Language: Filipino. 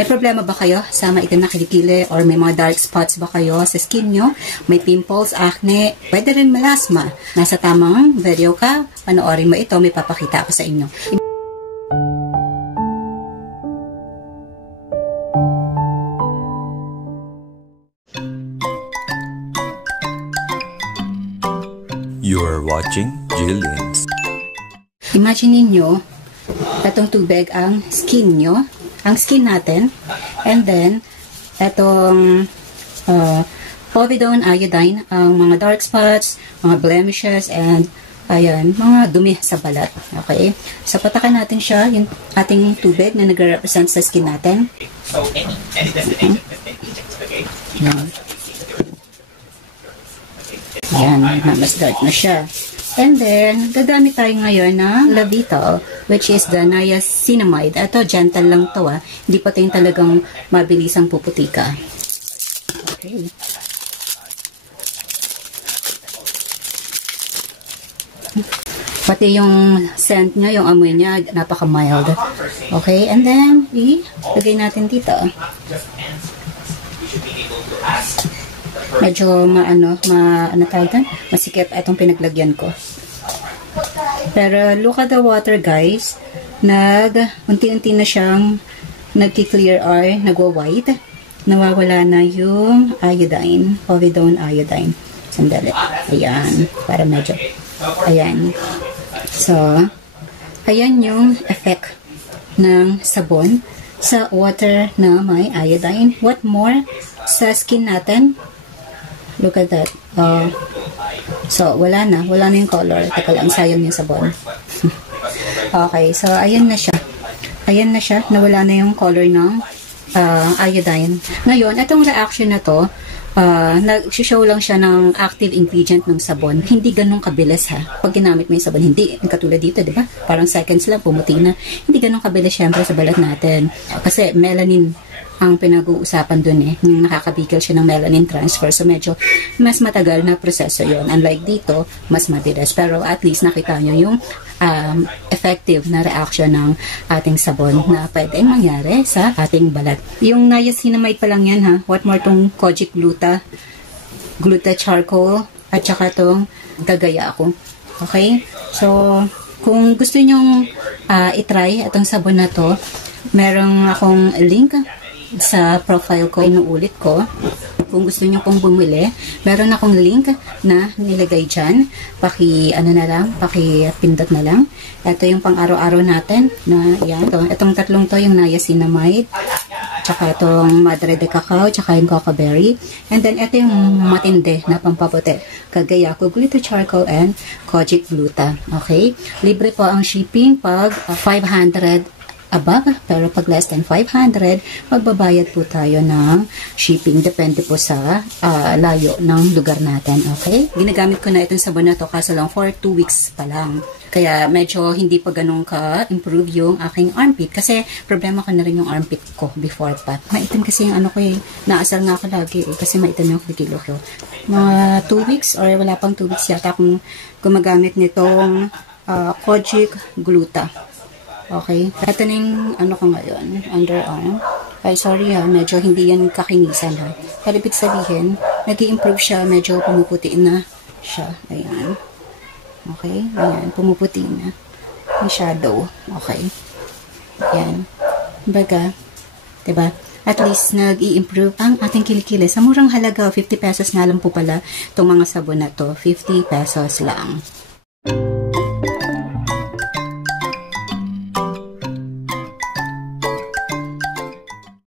May problema ba kayo sa maitim na kilikili or may mga dark spots ba kayo sa skin nyo? May pimples, acne, pwede rin melasma. Nasa tamang video ka, panoorin mo ito, may papakita ako sa inyo. You are watching Jillian's. Imagine ninyo, itong tubig ang skin nyo, ang skin natin, and then, itong povidone iodine, ang mga dark spots, mga blemishes, and ayan, mga dumi sa balat. Okay? So, patakan natin siya, yung ating tubig na nag-represent sa skin natin. Yan. Yan, mas dark na siya. And then, gagamit tayo ngayon ng Lavitol, which is the niacinamide. Ito, gentle lang to Hindi pa ito yung talagang mabilisang puputika. Okay. Pati yung scent niya, yung amoy niya, napaka-mild. Okay, and then, ilagay natin dito. Medyo masikip itong pinaglagyan ko. Pero look at the water, guys. Unti-unti na siyang nagki-clear or nagwa-white. Nawawala na yung iodine, povidone iodine. Sandali. Ayan, para medyo. Ayan. So, ayan yung effect ng sabon sa water na may iodine. What more sa skin natin? Look at that. So, wala na yung color. Teka lang, sayang yung sabon. Okay, so, ayan na siya. Ayan na siya. Nawala na yung color ng iodine. Ngayon, itong reaction na to, nag-show lang siya ng active ingredient ng sabon. Hindi ganun kabilis Pag ginamit mo yung sabon, hindi katulad dito, di ba? Parang seconds lang, pumuti na. Hindi ganun kabilis syempre sa balat natin. Kasi melanin ang pinag-uusapan dun nakakabigil siya ng melanin transfer. So, medyo mas matagal na proseso yon. Unlike dito, mas mabilis. Pero at least nakita nyo yung effective na reaction ng ating sabon na pwedeng mangyari sa ating balat. Yung niacinamide pa lang yan What more tong kojic gluta charcoal, at saka tong gagaya ako. Okay? So, kung gusto nyong itry itong sabon na to, merong akong link sa profile ko, inuulit ko. Kung gusto niyo pong bumili, meron akong link na nilagay dyan. Paki-pindot na lang. Ito yung pang-araw-araw natin na yan. Itong tatlong to, yung niacinamide, tsaka itong madre de cacao, tsaka yung cocoa berry. And then, ito yung matindi na pampaputi. Kagaya ko, gluta charcoal and kojic gluta. Okay? Libre po ang shipping pag 500 above, pero pag less than 500, magbabayad po tayo ng shipping. Depende po sa layo ng lugar natin. Okay? Ginagamit ko na itong sabon na to kaso lang for 2 weeks pa lang. Kaya medyo hindi pa ganun ka-improve yung aking armpit. Kasi problema ko na rin yung armpit ko before pa. Maitim kasi yung naasal nga ako lagi kasi maitim yung kilikilo ko. Mga 2 weeks or wala pang 2 weeks yata akong gumagamit nitong kojic gluta. Okay. Ito na yung ko ngayon, underarm. Ay, sorry medyo hindi yan kakinisan Pero ibig sabihin, nag-i-improve siya, medyo pumuputi na siya. Ayan. Okay. Ayan, pumuputi na. May shadow. Okay. Ayan. Baga, diba? At least nag-i-improve ang ating kilikili. Sa murang halaga, 50 pesos nga lang po pala itong mga sabon na to. 50 pesos lang.